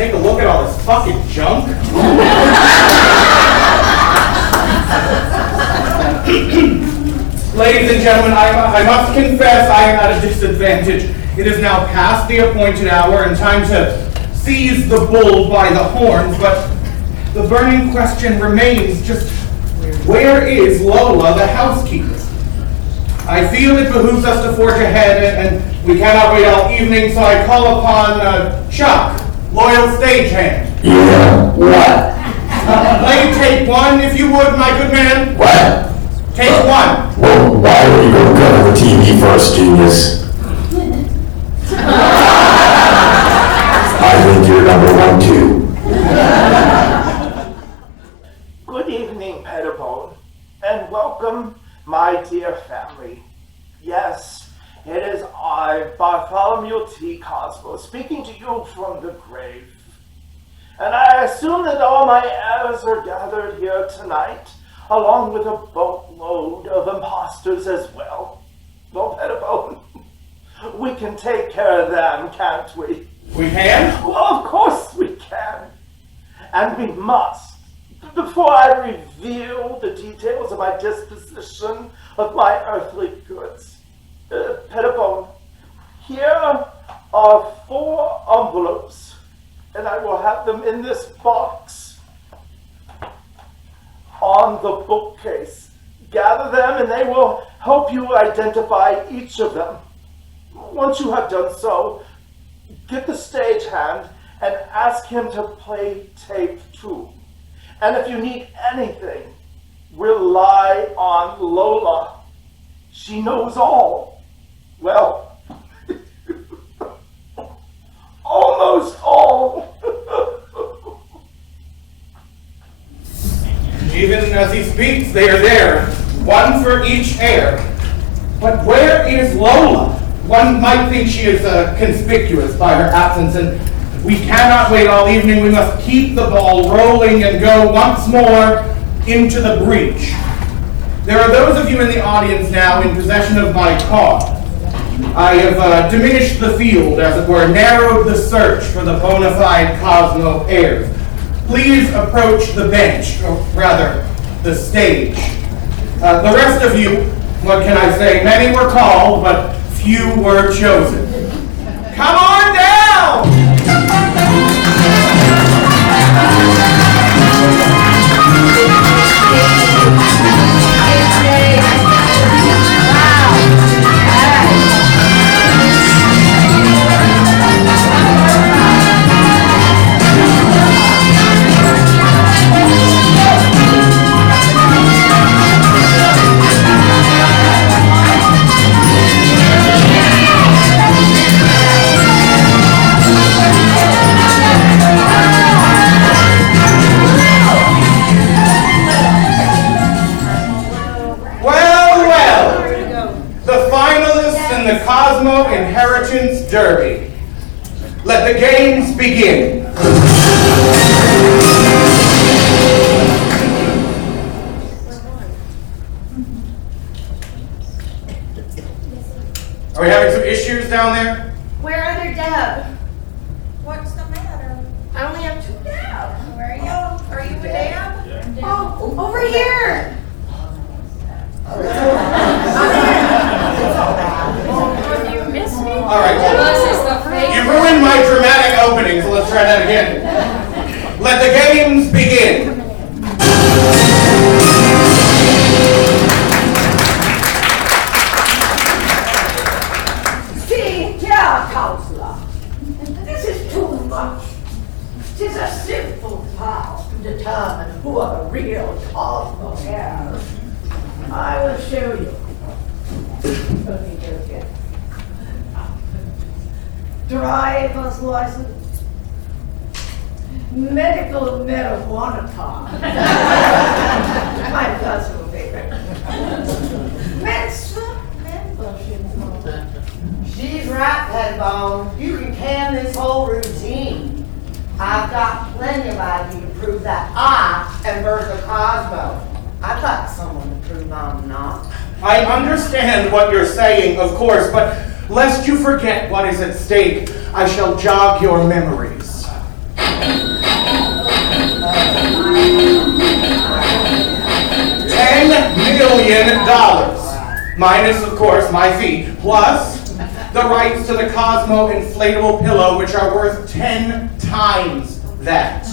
take a look at all this fucking junk? Ladies and gentlemen, I must confess I am at a disadvantage. It is now past the appointed hour and time to seize the bull by the horns, but the burning question remains just, where is Lola, the housekeeper? I feel it behooves us to forge ahead, and we cannot wait all evening, so I call upon Chuck, loyal stagehand. Yeah, what? Play tape one, if you would, my good man. What? Take one. Well, why don't you go cover the TV first, genius? I think you're number one, too. Good evening, Pettibone, and welcome, my dear family. Yes, it is I, Bartholomew T. Cosmo, speaking to you from the grave. And I assume that all my heirs are gathered here tonight, along with a boatload of imposters as well. Well, Pettibone, we can take care of them, can't we? We can? Well, of course we can. And we must. Before I reveal the details of my disposition of my earthly goods, Pettibone, here are 4 envelopes, and I will have them in this box on the bookcase. Gather them, and they will help you identify each of them. Once you have done so, get the stagehand and ask him to play tape 2. And if you need anything, rely on Lola. She knows all. Well, almost all. Even as he speaks, they are there, one for each heir. But where is Lola? One might think she is conspicuous by her absence, and we cannot wait all evening. We must keep the ball rolling and go once more into the breach. There are those of you in the audience now in possession of my card. I have diminished the field, as it were, narrowed the search for the bona fide Cosmo heirs. Please approach the bench, or rather, the stage. The rest of you, what can I say? Many were called, but few were chosen. Come on down! Cosmo Inheritance Derby. Let the games begin. Are we having some issues down there? Where are their Deb? What's the matter? I only have 2 Deb. Where are you? Are you with Dad? Oh, over here. You miss me? All right, well, you ruined my dramatic opening, so let's try that again. Let the games begin. See, yeah, counselor. This is too much. 'Tis a simple task to determine who are the real Cosmo heirs. I will show you. Let me go get driver's license, medical marijuana card, my personal favorite, Mensa membership card. She's right, Pettibone. You can can this whole routine. I've got plenty of ID to prove that I am Bertha Cosmo. I'd like someone to prove I'm not. I understand what you're saying, of course, but lest you forget what is at stake, I shall jog your memories. million. Minus, of course, my fee. Plus, the rights to the Cosmo inflatable pillow, which are worth 10 times that.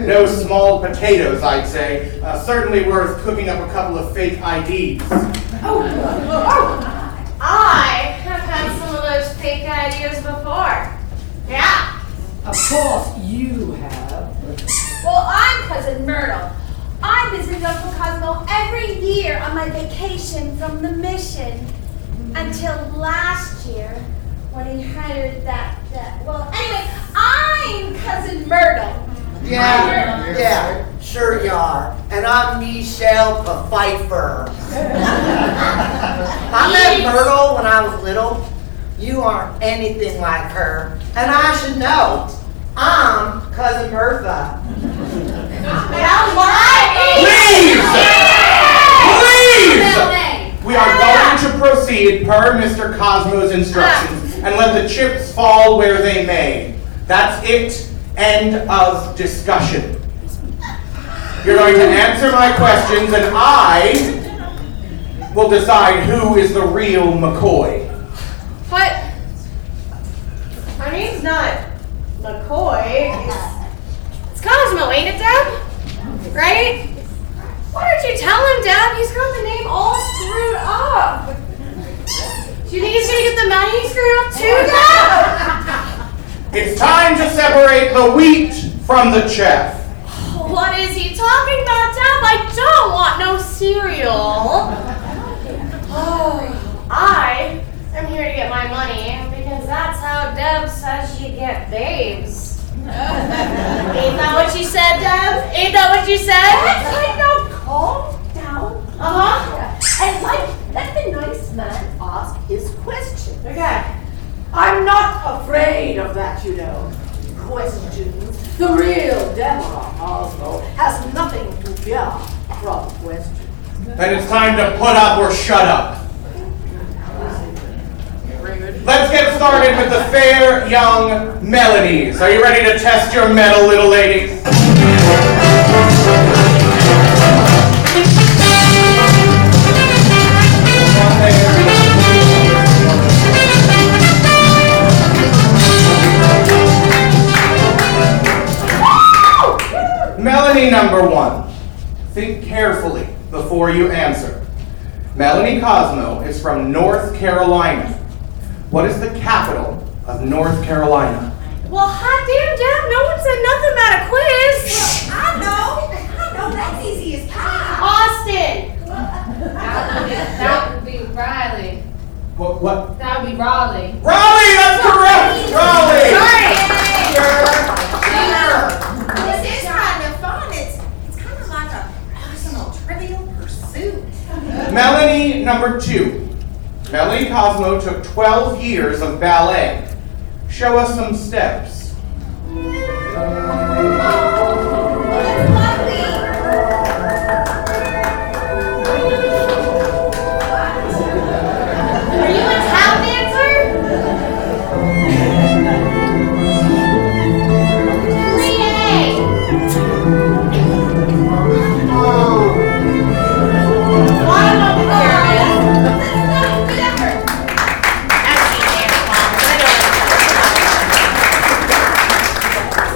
No small potatoes, I'd say. Certainly worth cooking up a couple of fake IDs. I have had some of those fake ideas before. Yeah. Of course you have. Well, I'm Cousin Myrtle. I visit Uncle Cosmo every year on my vacation from the mission. Until last year, when he hired that. Well, anyway, I'm Cousin Myrtle. Yeah, sure you are. And I'm Michelle Pfeiffer. I met Myrtle when I was little. You aren't anything like her. And I should know. I'm Cousin Bertha. Please! We are going to proceed per Mr. Cosmo's instructions and let the chips fall where they may. That's it. End of discussion. You're going to answer my questions and I will decide who is the real McCoy. But my name's not McCoy. It's Cosmo, ain't it, Deb? Right? Why don't you tell him, Deb? He's got the name all screwed up. Do you think he's gonna get the money screwed up too, Deb? It's time to separate the wheat from the chaff. What is he talking about, Deb? I don't want no cereal. Oh, I am here to get my money because that's how Deb says you get babes. Ain't that what you said, Deb? Ain't that what you said? I know, calm down. Uh-huh. And let the nice man ask his question. Okay. I'm not afraid of that, you know. Questions. The real Deborah Cosmo has nothing to fear from questions. Then it's time to put up or shut up. Let's get started with the fair young Melanies. Are you ready to test your mettle, little ladies? Melanie number 1. Think carefully before you answer. Melanie Cosmo is from North Carolina. What is the capital of North Carolina? Well, hot damn, Deb, no one said nothing about a quiz. I know, that's easy as pie. Austin. That would be Riley. What? That would be Raleigh. Raleigh, that's correct! Raleigh! This is kind of fun. It's kind of like a personal trivial pursuit. Melanie number 2. Melanie Cosmo took 12 years of ballet. Show us some steps. Are you a tap dancer? Juliet! Why am I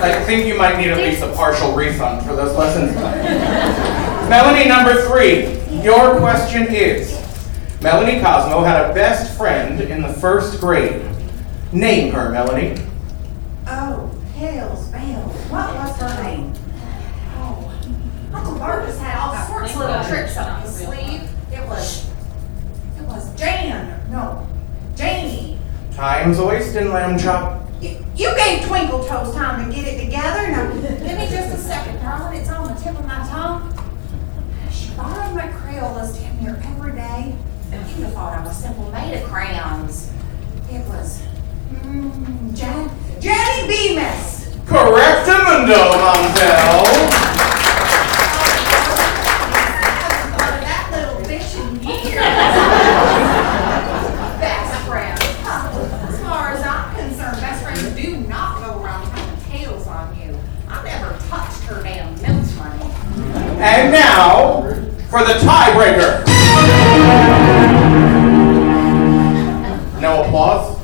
I think you might need at least a partial refund for those lessons. Melanie number 3. Your question is, Melanie Cosmo had a best friend in the 1st grade. Name her, Melanie. Oh, hells bells. What was her name? Oh, Uncle Burgess had all sorts of little tricks up his sleeve. It was Jan. No, Jamie. Time's oyster, lamb chop. You gave Twinkle Toes time to get it together. Now, give me just a second, darling. It's on the tip of my tongue. She borrowed my Crayolas down here every day. And you'd have thought I was simple made of crayons. It was, Jenny Bemis. Correctamundo, Montel. That little bitch in here. Best friend. As far as I'm concerned, best friends do not go around having tails on you. I never touched her damn milk money. And now, for the tiebreaker. No applause?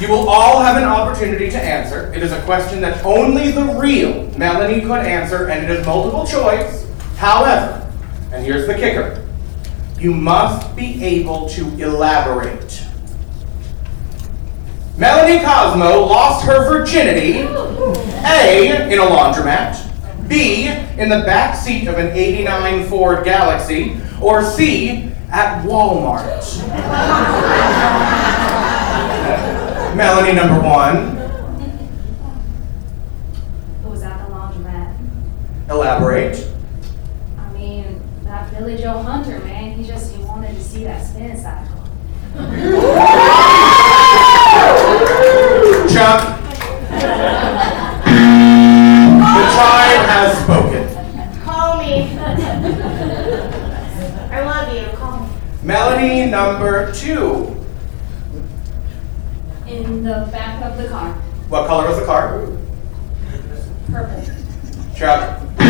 You will all have an opportunity to answer. It is a question that only the real Melanie could answer, and it is multiple choice. However, and here's the kicker, you must be able to elaborate. Melanie Cosmo lost her virginity, A, in a laundromat, B, in the back seat of an '89 Ford Galaxy, or C, at Walmart. Melanie number 1, It was at the laundromat. elaborate. I mean, that Billy Joe Hunter, man, he wanted to see that spin cycle. Chuck, the tribe has spoken. Call me. I love you. Call me. Melanie number 2, In the back of the car. what color was the car? Purple. Chuck, you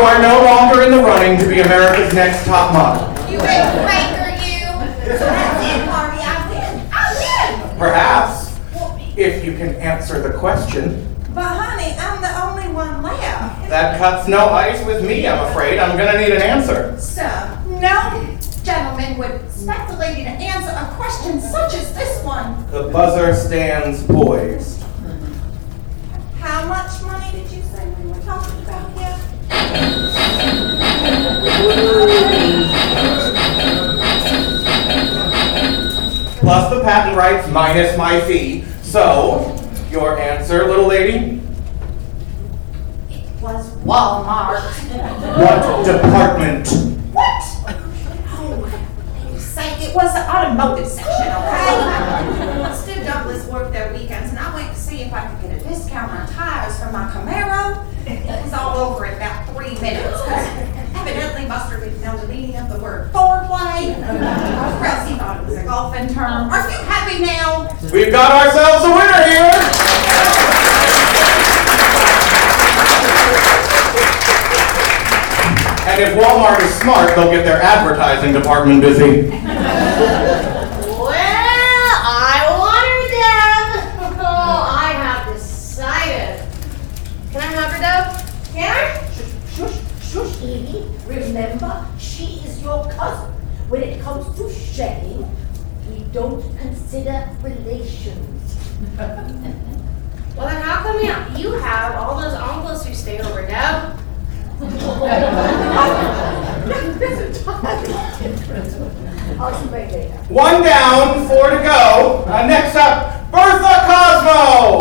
are no longer in the running to be America's next top model. You big faker, you. That's it, Harvey, I win. I win. Perhaps, if you can answer the question. But honey, I'm the only one left. That cuts no ice with me, I'm afraid. I'm gonna need an answer. So, no gentleman would expect a lady to answer a question such as this one. The buzzer stands poised. How much money did you say we were talking about here? Plus the patent rights minus my fee. So, your answer, little lady? It was Walmart. What department? What? Oh, you say it was the automotive section, okay? Stu Douglas worked their weekends, and I went to see if I could get a discount on tires for my Camaro. It was all over in about 3 minutes, because evidently Buster didn't know the meaning of the word foreplay. Or else he thought it was a golfing term. Are you happy now? We've got ourselves a winner here! And if Walmart is smart, they'll get their advertising department busy. Well, I won her, Deb. Oh, I have decided. Can I have her, Deb? Can I? Shush, shush, Evie. Remember, she is your cousin. When it comes to shedding, we don't consider relations. Well, then how come you have all those uncles who stay over, Deb? I'll explain later. 1 down, 4 to go. Next up, Bertha Cosmo!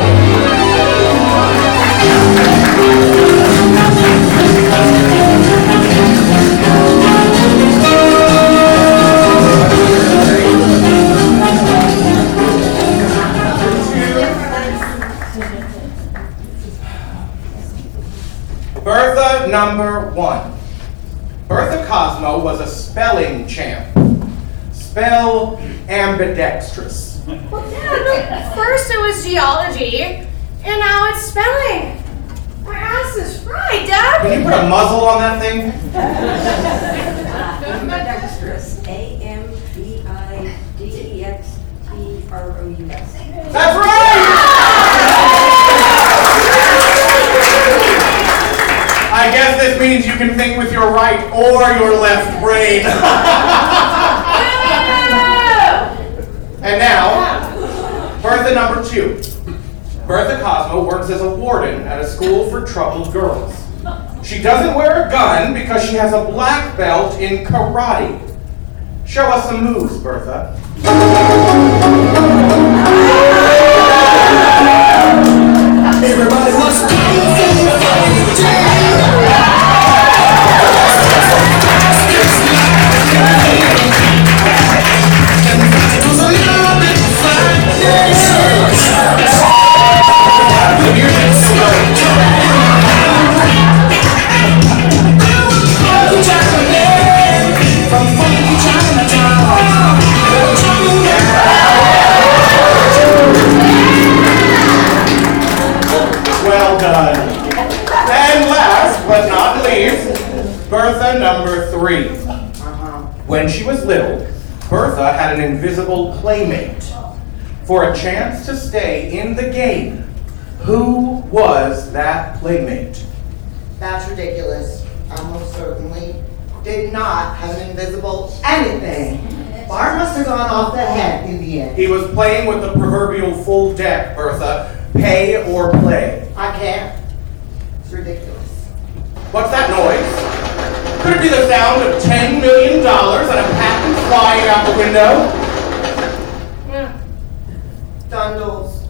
Bertha number 1. Bertha Cosmo was a spelling champ. Spell ambidextrous. Well, Deb, first it was geology, and now it's spelling. My ass is fried, Deb. Can you put a muzzle on that thing? Ambidextrous. A-M-B-I-D-E-X-T-R-O-U-S. That's right! I guess this means you can think with your right or your left brain. And now, Bertha number 2. Bertha Cosmo works as a warden at a school for troubled girls. She doesn't wear a gun because she has a black belt in karate. Show us some moves, Bertha. Everybody wants to Yeah. And last but not least, Bertha number 3. When she was little, Bertha had an invisible playmate. For a chance to stay in the game, who was that playmate? That's ridiculous. I most certainly did not have an invisible anything. Bart must have gone off the head in the end. He was playing with the proverbial full deck, Bertha. Pay or play. I can't. It's ridiculous. What's that noise? Could it be the sound of $10 million and a patent flying out the window? Dundles.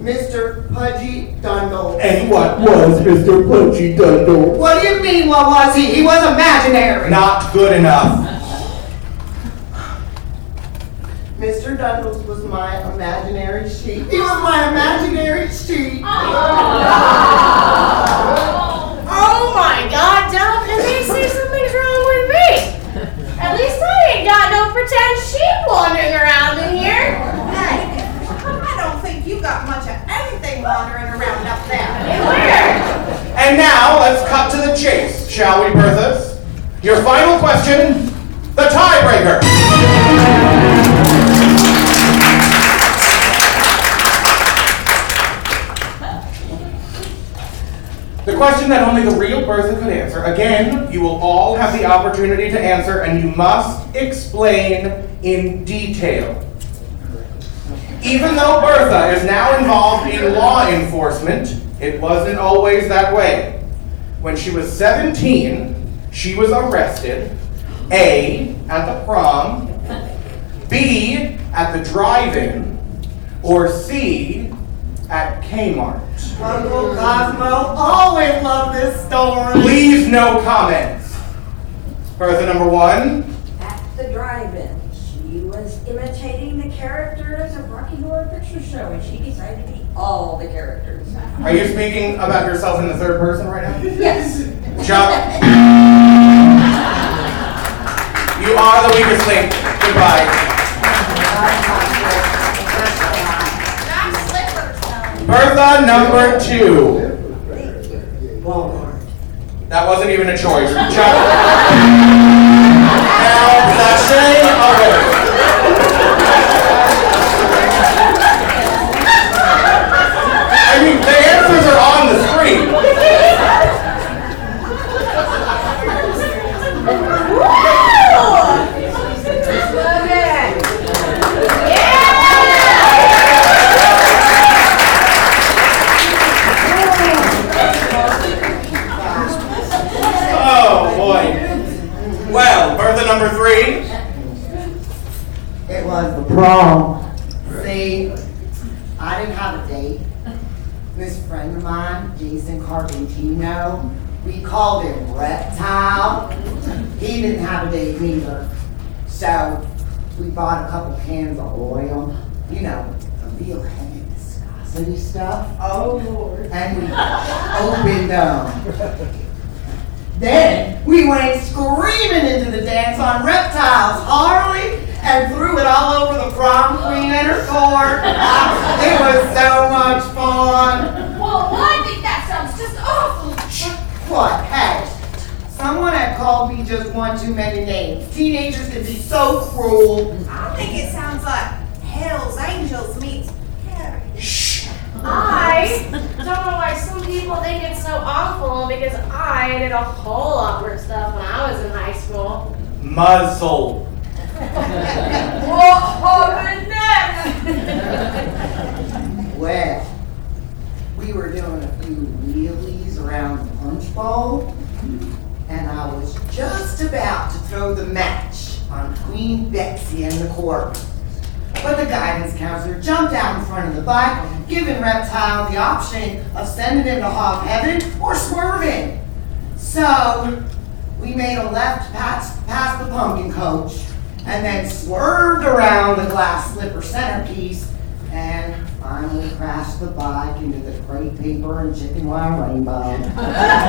Mr. Pudgy Dundles. And what was Mr. Pudgy Dundle? What do you mean, what was he? He was imaginary. Not good enough. Mr. Dundles was my imaginary sheep. He was my imaginary sheep. Oh my God, Dub, and they say something's wrong with me. At least I ain't got no pretend sheep wandering around in here. Hey, I don't think you got much of anything wandering around up there. And where? And now, let's cut to the chase, shall we, Berthas? Your final question, the tiebreaker. The question that only the real Bertha could answer. Again, you will all have the opportunity to answer, and you must explain in detail. Even though Bertha is now involved in law enforcement, it wasn't always that way. When she was 17, she was arrested, A, at the prom, B, at the drive-in, or C, at Kmart. Uncle Cosmo always loved this story. Please, no comments. Bertha number 1. At the drive-in, she was imitating the characters of Rocky Horror Picture Show, and she decided to be all the characters. Are you speaking about yourself in the third person right now? Yes. Chuck. You are the weakest link. Goodbye. Bertha number 2. Walmart. That wasn't even a choice. Chuck. Now, sachet away. I mean, the answers are on the screen. Oh, boy. Well, Bertha number 3. It was the prom. See, I didn't have a date. This friend of mine, Jason Carpentino, we called him Reptile. He didn't have a date neither. So we bought a couple cans of oil, you know, the real heavy viscosity stuff. Oh, Lord. And we opened them. Then we went screaming into the dance on Reptile's Harley and threw it all over the prom queen and her court. It was so much fun. Well, I think that sounds just awful. What? Hey, someone had called me just one too many names. Teenagers can be so cruel. I think it sounds like Hell's Angels meets Harry. I don't know why some people think it's so awful because I did a whole lot worse stuff when I was in high school. Muzzle. What happened next? Well, we were doing a few wheelies around the punch bowl, and I was just about to throw the match on Queen Betsy in the court. But the guidance counselor jumped out in front of the bike, giving Reptile the option of sending him to hog heaven or swerving. So we made a left past the pumpkin coach, and then swerved around the glass slipper centerpiece, and finally crashed the bike into the crepe paper and chicken wire rainbow.